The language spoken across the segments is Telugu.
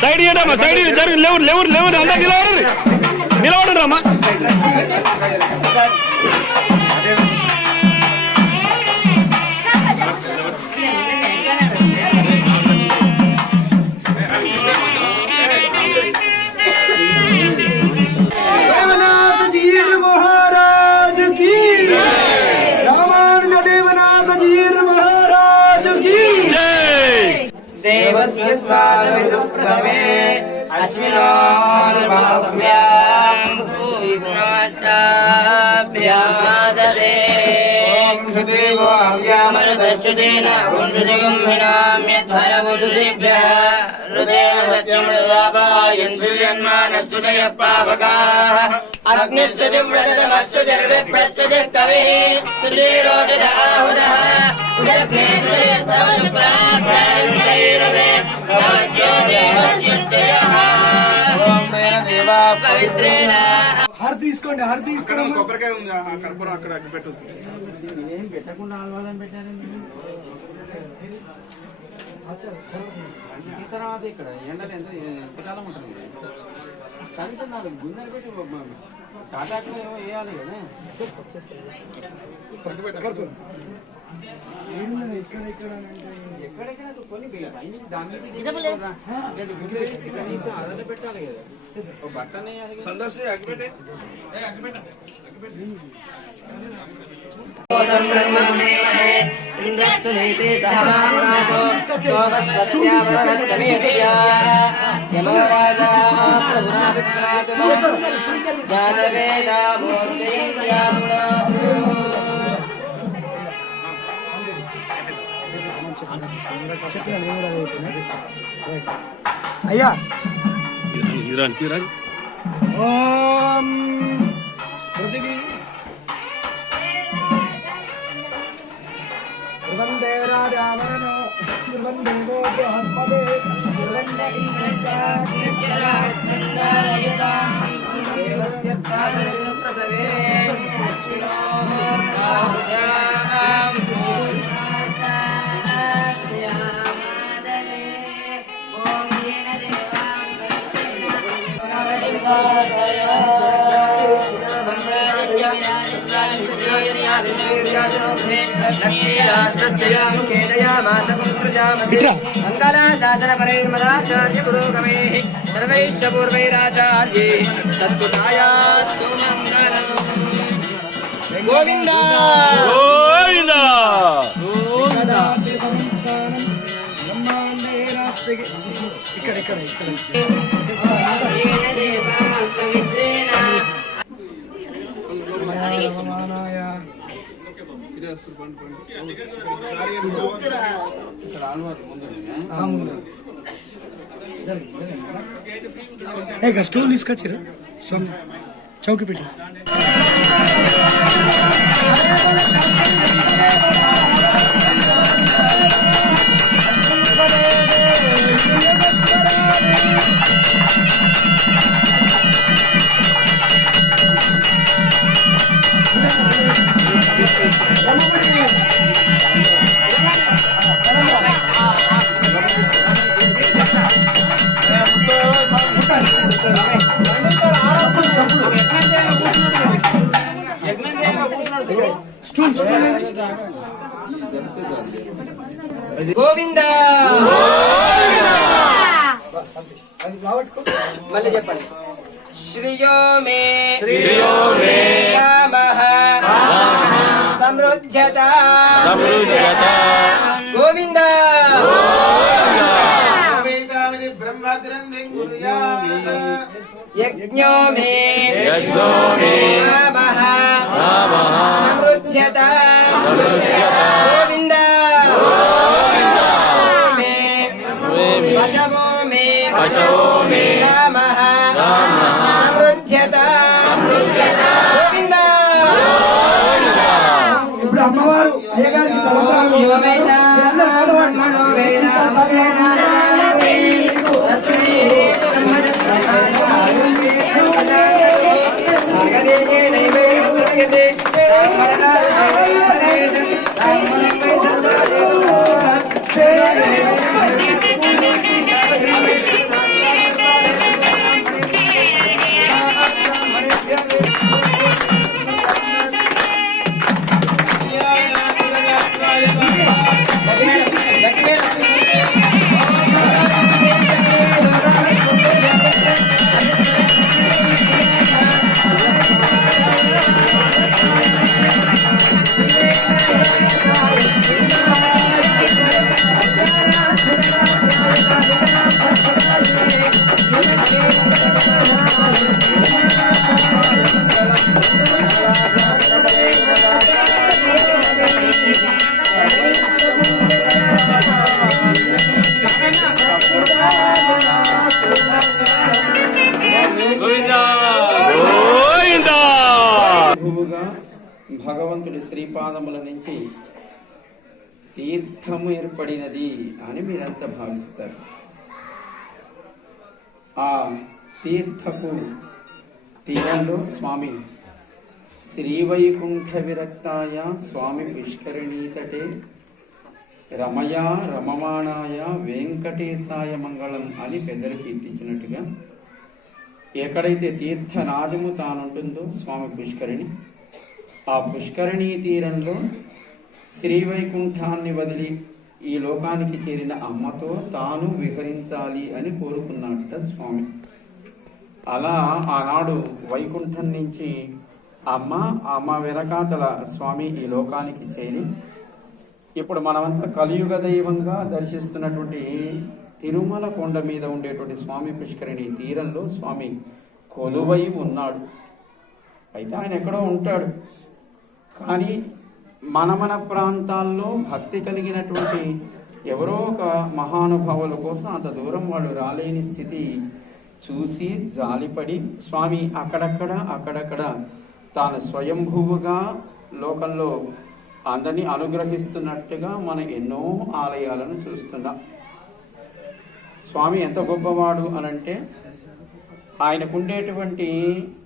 ఇయ్యండి అమ్మా సైడ్ జరుగు లేవు లేవు లేవు అందరు నిలబడండి నిలబడండి అమ్మా देवनाथ अश्विनो नवाभ्याम् पूर्णोच्चाभ्याददे అగ్నిస్తుతిం వ్రతమస్తు జర్వే ప్రస్తుతిం కవి పవిత్రేణ హర్ తీసుకోండి. హర్ తీసుకోండి కొబ్బరికాయ ఉంది ఆ అక్కడ పెట్టు. ఏం పెట్టకుండా ఆల్వాలని పెట్టారండి ఈ తర్వాత ఇక్కడ ఎండలు ఎంత ఎంతకాలం ఉంటుంది కనీసం నాలుగు గుండెలు పెట్టి టాటాకులు ఏమో వేయాలి కదా ఎక్కడెక్కడ కొన్ని దాని మీద వేసి కనీసం అదన పెట్టాలి కదా ఒక బట్టనే వేయాలి కదా. సందర్శి అగ్గిపెట్టే ఏ इन्द्रस्तुनीते सहमानातो सोमस्वस्यावरणसमीक्ष्य यमराजा प्रभुना विप्रातुम् जातवेदा मूर्तयन्त्यामुनातु అయ్యా ఇరాన్ ఇరాన్ शासनपरैर्मदाचार्य पुरोगमैः सर्वैश्च पूर्वैराचार्यैः सत्कृतायास्तु मङ्गलम् गोविन्द గోవిందా సదాతి సంస్థానం బ్రహ్మాండే నాస్తికి ఇక్కడ ఇక్కడ ఇక్కడ ఇక్కడ స్టూల్ తీసుకొచ్చిరా స్వామి చౌకి పెట్టి. గోవింద అది రావట్టుకో మళ్ళీ చెప్పండి శ్రియో మే శ్రియో మే రామః సమృద్ధ్యత సమృద్ధ్యత గోవింద బ్రహ్మగ్రంథి యజ్ఞో మే యజ్ఞో మే రామః సమృద్ధ్యత పశవో మే రామః సమృద్ధ్యత. గోవింద. ఇప్పుడు అమ్మవారు అయ్యగారికి తలంబ్రాలు మీరందరూ భగవంతుడి శ్రీపాదముల నుంచి తీర్థము ఏర్పడినది అని మీరంతా భావిస్తారు. ఆ తీర్థపు తీరంలో స్వామి శ్రీవైకుంఠ విరక్తాయ స్వామి పుష్కరిణీతటే రమయా రమమాణాయ వెంకటేశాయ మంగళం అని పెద్దలు కీర్తించినట్టుగా ఎక్కడైతే తీర్థరాజము తానుంటుందో స్వామి పుష్కరిణి ఆ పుష్కరిణీ తీరంలో శ్రీవైకుంఠాన్ని వదిలి ఈ లోకానికి చేరిన అమ్మతో తాను విహరించాలి అని కోరుకున్నాడట స్వామి. అలా ఆనాడు వైకుంఠం నుంచి అమ్మ అమ్మ వెనకాతల స్వామి ఈ లోకానికి చేరి ఇప్పుడు మనమంతా కలియుగ దైవంగా దర్శిస్తున్నటువంటి తిరుమల కొండ మీద ఉండేటువంటి స్వామి పుష్కరిణి తీరంలో స్వామి కొలువై ఉన్నాడు. అయితే ఆయన ఎక్కడో ఉంటాడు. కానీ మన మన ప్రాంతాల్లో భక్తి కలిగినటువంటి ఎవరో ఒక మహానుభావుల కోసం అంత దూరం వాళ్ళు రాలేని స్థితి చూసి జాలిపడి స్వామి అక్కడక్కడ అక్కడక్కడ తాను స్వయంభువుగా లోకంలో అందరినీ అనుగ్రహిస్తున్నట్టుగా మనం ఎన్నో ఆలయాలను చూస్తున్నాం. స్వామి ఎంత గొప్పవాడు అనంటే ఆయనకుండేటువంటి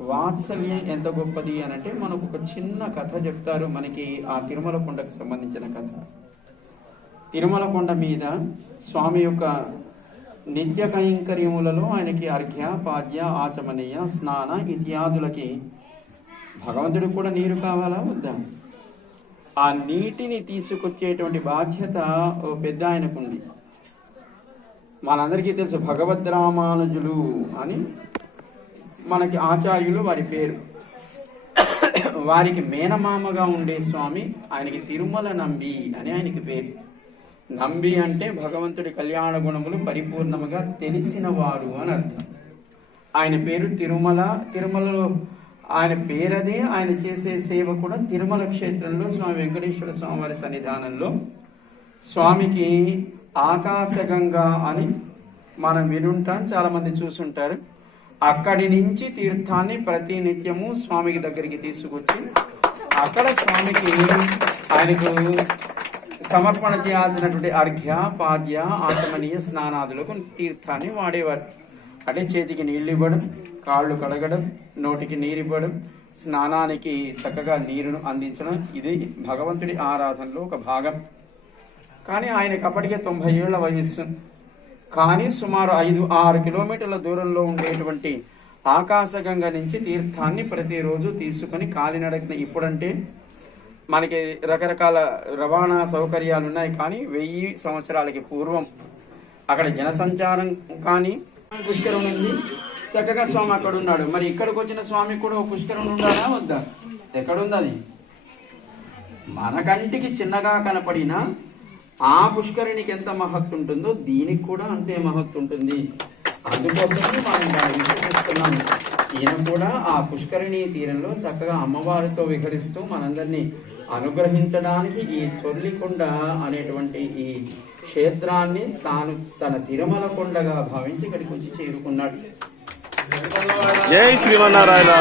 వాత్సల్యం ఎంత గొప్పది అని అంటే మనకు ఒక చిన్న కథ చెప్తారు మనకి ఆ తిరుమల కొండకు సంబంధించిన కథ. తిరుమల కొండ మీద స్వామి యొక్క నిత్య కైంకర్యములలో ఆయనకి అర్ఘ్య పాద్య ఆచమనీయ స్నాన ఇత్యాదులకి భగవంతుడికి కూడా నీరు కావాలా వద్దా? ఆ నీటిని తీసుకొచ్చేటువంటి బాధ్యత ఓ పెద్ద ఆయనకుంది. మనందరికీ తెలుసు భగవద్ రామానుజులు అని మనకి ఆచార్యులు వారి పేరు. వారికి మేనమామగా ఉండే స్వామి ఆయనకి తిరుమల నంబి అని ఆయనకి పేరు. నంబి అంటే భగవంతుడి కళ్యాణ గుణములు పరిపూర్ణముగా తెలిసిన వారు అని అర్థం. ఆయన పేరు తిరుమల. తిరుమలలో ఆయన పేరదే ఆయన చేసే సేవ కూడా తిరుమల క్షేత్రంలో స్వామి వెంకటేశ్వర స్వామి వారి సన్నిధానంలో. స్వామికి ఆకాశగంగా అని మనం వినుంటాం చాలా మంది చూసుంటారు. అక్కడి నుంచి తీర్థాన్ని ప్రతి నిత్యము స్వామికి దగ్గరికి తీసుకొచ్చి అక్కడ స్వామికి ఆయనకు సమర్పణ చేయాల్సినటువంటి అర్ఘ్య పాద్య ఆత్మనీయ స్నానాదులకు తీర్థాన్ని వాడేవారు. అంటే చేతికి నీళ్ళు ఇవ్వడం కాళ్ళు కడగడం నోటికి నీరు ఇవ్వడం స్నానానికి చక్కగా నీరును అందించడం ఇది భగవంతుడి ఆరాధనలో ఒక భాగం. కానీ ఆయనకి అప్పటికే తొంభై ఏళ్ళ వయస్సు. కానీ సుమారు ఐదు ఆరు కిలోమీటర్ల దూరంలో ఉండేటువంటి ఆకాశగంగ నుంచి తీర్థాన్ని ప్రతిరోజు తీసుకొని కాలినడకన ఇప్పుడంటే మనకి రకరకాల రవాణా సౌకర్యాలు ఉన్నాయి కానీ వెయ్యి సంవత్సరాలకి పూర్వం అక్కడ జనసంచారం కానీ పుష్కరం ఉంది. చక్కగా స్వామి అక్కడ ఉన్నాడు. మరి ఇక్కడికి వచ్చిన స్వామి కూడా ఒక పుష్కరం ఉండాలా వద్దా? ఎక్కడుంది అది? మన కంటికి చిన్నగా కనపడిన ఆ పుష్కరిణికి ఎంత మహత్తు ఉంటుందో దీనికి కూడా అంతే మహత్తు ఉంటుంది. అందుకోసమే మనం దాన్ని విశ్వసిస్తున్నాం. ఈయన కూడా ఆ పుష్కరిణి తీరంలో చక్కగా అమ్మవారితో విహరిస్తూ మనందరినీ అనుగ్రహించడానికి ఈ తొర్లికొండ అనేటువంటి ఈ క్షేత్రాన్ని తాను తన తిరుమల కొండగా భావించి ఇక్కడికి వచ్చి చేరుకున్నాడు. జై శ్రీమన్నారాయణ.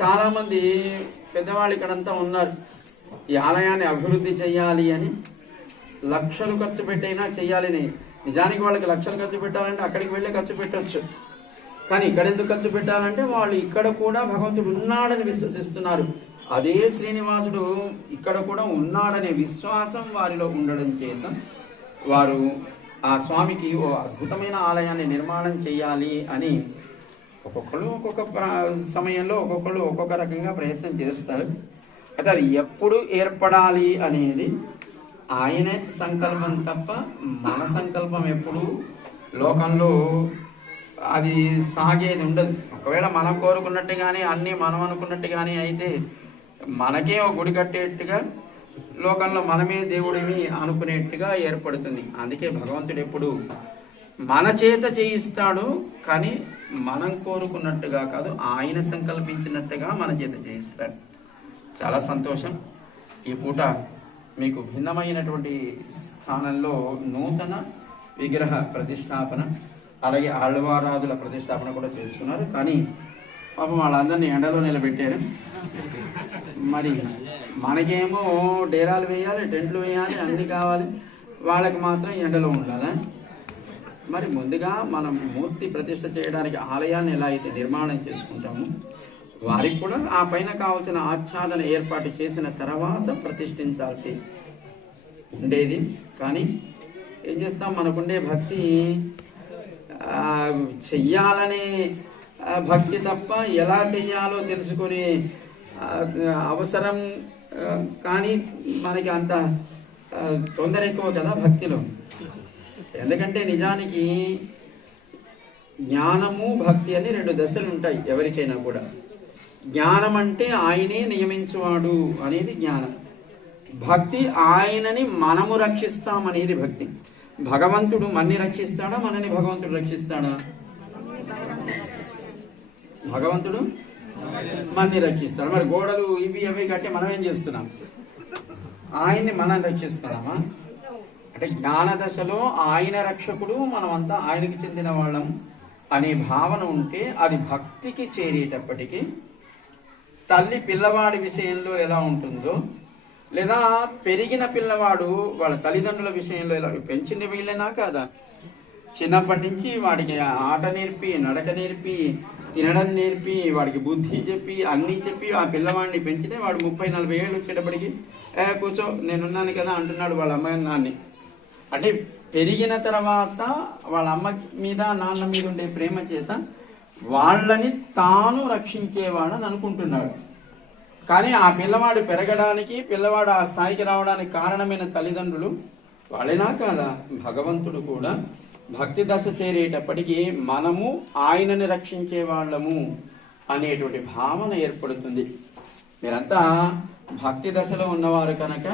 చాలా మంది పెద్దవాళ్ళు ఇక్కడంతా ఉన్నారు. ఈ ఆలయాన్ని అభివృద్ధి చేయాలి అని లక్షలు ఖర్చు పెట్టైనా చేయాలని నిజానికి వాళ్ళకి లక్షలు ఖర్చు పెట్టాలంటే అక్కడికి వెళ్ళి ఖర్చు పెట్టవచ్చు కానీ ఇక్కడ ఎందుకు ఖర్చు పెట్టాలంటే వాళ్ళు ఇక్కడ కూడా భగవంతుడు ఉన్నాడని విశ్వసిస్తున్నారు. అదే శ్రీనివాసుడు ఇక్కడ కూడా ఉన్నాడనే విశ్వాసం వారిలో ఉండడం చేత వారు ఆ స్వామికి ఓ అద్భుతమైన ఆలయాన్ని నిర్మాణం చేయాలి అని ఒక్కొక్కరు ఒక్కొక్క సమయంలో ఒక్కొక్కరు ఒక్కొక్క రకంగా ప్రయత్నం చేస్తారు. అయితే అది ఎప్పుడు ఏర్పడాలి అనేది ఆయనే సంకల్పం తప్ప మన సంకల్పం ఎప్పుడు లోకంలో అది సాగేది ఉండదు. ఒకవేళ మనం కోరుకున్నట్టుగానే అన్నీ మనం అనుకున్నట్టుగానే అయితే మనకే ఒక గుడి కట్టేట్టుగా లోకంలో మనమే దేవుడిని అనుకునేట్టుగా ఏర్పడుతుంది. అందుకే భగవంతుడు ఎప్పుడు మన చేత చేయిస్తాడు కానీ మనం కోరుకున్నట్టుగా కాదు ఆయన సంకల్పించినట్టుగా మన చేత చేయిస్తాడు. చాలా సంతోషం. ఈ పూట మీకు భిన్నమైనటువంటి స్థానంలో నూతన విగ్రహ ప్రతిష్టాపన అలాగే ఆళ్వారాధుల ప్రతిష్టాపన కూడా చేసుకున్నారు. కానీ పాపం వాళ్ళందరినీ ఎండలో నిలబెట్టారు. మరి మనకేమో డేరాలు వేయాలి టెంట్లు వేయాలి అన్ని కావాలి. వాళ్ళకి మాత్రం ఎండలో ఉండాలా? మరి ముందుగా మనం మూర్తి ప్రతిష్ట చేయడానికి ఆలయాన్ని ఎలా అయితే నిర్మాణం చేసుకుంటామో వారికి కూడా ఆ పైన కావాల్సిన ఆచ్ఛాదన ఏర్పాటు చేసిన తర్వాత ప్రతిష్ఠించాల్సి ఉండేది. కానీ ఏం చేస్తాం? మనకుండే భక్తి చెయ్యాలనే భక్తి తప్ప ఎలా చెయ్యాలో తెలుసుకునే అవసరం కానీ మనకి అంత తొందర ఎక్కువ కదా భక్తిలో. ఎందుకంటే నిజానికి జ్ఞానము భక్తి అని రెండు దశలు ఉంటాయి ఎవరికైనా కూడా. జ్ఞానం అంటే ఆయనే నియమించువాడు అనేది జ్ఞానం. భక్తి ఆయనని మనము రక్షిస్తామనేది భక్తి. భగవంతుడు మన్ని రక్షిస్తాడా? మనని భగవంతుడు రక్షిస్తాడా? భగవంతుడు మన్ని రక్షిస్తాడు. మరి గోడలు ఇవి అవి కట్టి మనం ఏం చేస్తున్నాం? ఆయన్ని మనం రక్షిస్తున్నామా? అంటే జ్ఞాన దశలో ఆయన రక్షకుడు మనమంతా ఆయనకి చెందిన వాళ్ళం అనే భావన ఉంటే అది భక్తికి చేరేటప్పటికి తల్లి పిల్లవాడి విషయంలో ఎలా ఉంటుందో లేదా పెరిగిన పిల్లవాడు వాళ్ళ తల్లిదండ్రుల విషయంలో ఎలా పెంచింది వీళ్ళేనా కాదా? చిన్నప్పటి నుంచి వాడికి ఆట నేర్పి నడక నేర్పి తినడం నేర్పి వాడికి బుద్ధి చెప్పి అన్నీ చెప్పి ఆ పిల్లవాడిని పెంచితే వాడు ముప్పై నలభై ఏళ్ళు వచ్చేటప్పటికి ఏ కూర్చో నేనున్నాను కదా అంటున్నాడు వాళ్ళ అమ్మాయి నాన్ని. అంటే పెరిగిన తర్వాత వాళ్ళ అమ్మ మీద నాన్న మీద ఉండే ప్రేమ చేత వాళ్ళని తాను రక్షించేవాడని అనుకుంటున్నాడు. కానీ ఆ పిల్లవాడు పెరగడానికి పిల్లవాడు ఆ స్థాయికి రావడానికి కారణమైన తల్లిదండ్రులు వాళ్ళేనా కాదా? భగవంతుడు కూడా భక్తి దశ చేరేటప్పటికీ మనము ఆయనని రక్షించే వాళ్ళము అనేటువంటి భావన ఏర్పడుతుంది. మీరంతా భక్తి దశలో ఉన్నవారు కనుక